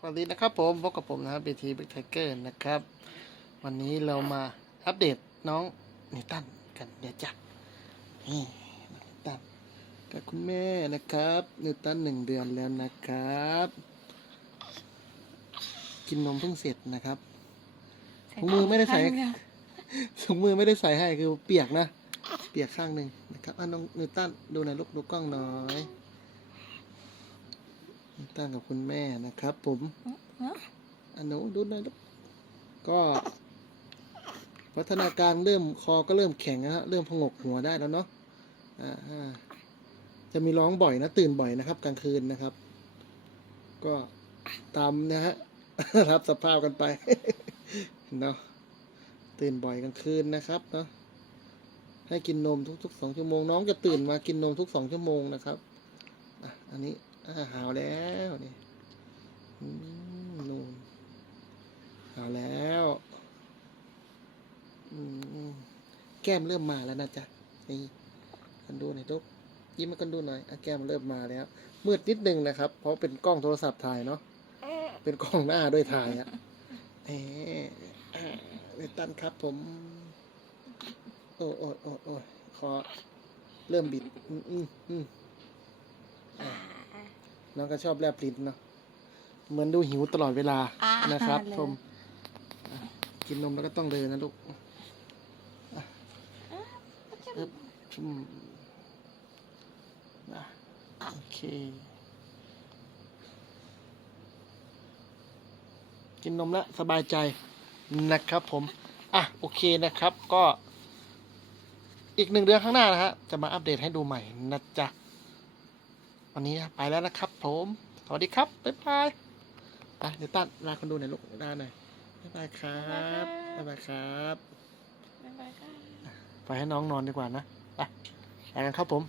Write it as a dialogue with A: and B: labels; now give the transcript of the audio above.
A: สวัสดีนะครับผมพบกับผมนะครับบีทีบิ๊กไทเกอร์นะครับ วันนี้เรามาอัปเดตน้องนิวตันกันเดี๋ยวจ้ะนี่นิวตันกับคุณแม่นะครับนิวตันหนึ่งเดือนแล้วนะครับ กินนมเพิ่งเสร็จนะครับถุงมือไม่ได้ใส่ถุงมือไม่ได้ใส่ให้คือเปียกนะ เปียกข้างหนึ่งนะครับอะน้องนิวตันดูหน่อยลูกดูกล้องหน่อยนิว ตันกับคุณแม่นะครับ ผมอันหนูดูหน่อยลูกก็พัฒนาการเริ่มคอก็เริ่มแข็งนะฮะเริ่มพองกหัวได้แล้วเนาะอ่าอ่าจะมีร้องบ่อยนะตื่นบ่อยนะครับ กลางคืนนะครับ ก็ตามนะฮะรับสภาพกันไปเนาะตื่นบ่อยกลางคืนนะครับเนาะให้กินนมทุกๆสองชั่วโมง น้องจะตื่นมากินนมทุกสองชั่วโมงนะครับอะอันนี้อ่า หาวแล้วนี่อืมนูนหาวแล้วแก้มเริ่มมาแล้วนะจ๊ะนี่กันดูหน่อยลูกยิ้มมากันดูหน่อยอะแก้มเริ่มมาแล้ว มืดนิดนึงนะครับ เพราะเป็นกล้องโทรศัพท์ถ่ายเนาะเป็นกล้องหน้าด้วยถ่ายอะเอ๊ะอ่าเวตันครับผมโอ้โอ้โอ้โอ้คอเริ่มบิด อืมอืมอืม น้องก็ชอบแลบลิ้นเนาะเหมือนดูหิวตลอดเวลา
B: อ่า
A: นะครับ
B: เลย
A: ชมอะกินนมแล้วก็ต้องเดินนะลูกอะอึ๊บชุ่มอะโอเค กินนมแล้วสบายใจนะครับผม อะ โอเคนะครับก็ อีกหนึ่งเดือนข้างหน้านะฮะ จะมาอัปเดตให้ดูใหม่นะจ๊ะ วันนี้ไปแล้วนะครับ ผม สวัสดีครับ บ๊ายบาย ไปเดี๋ยวตัดลาคนดูหน่อยลูกลาหน่อย บ๊ายบายครับบ๊ายบายครับ
B: บ๊ายบายค่ะ
A: ไปให้น้องนอนดีกว่านะ ไปไปกันครับผม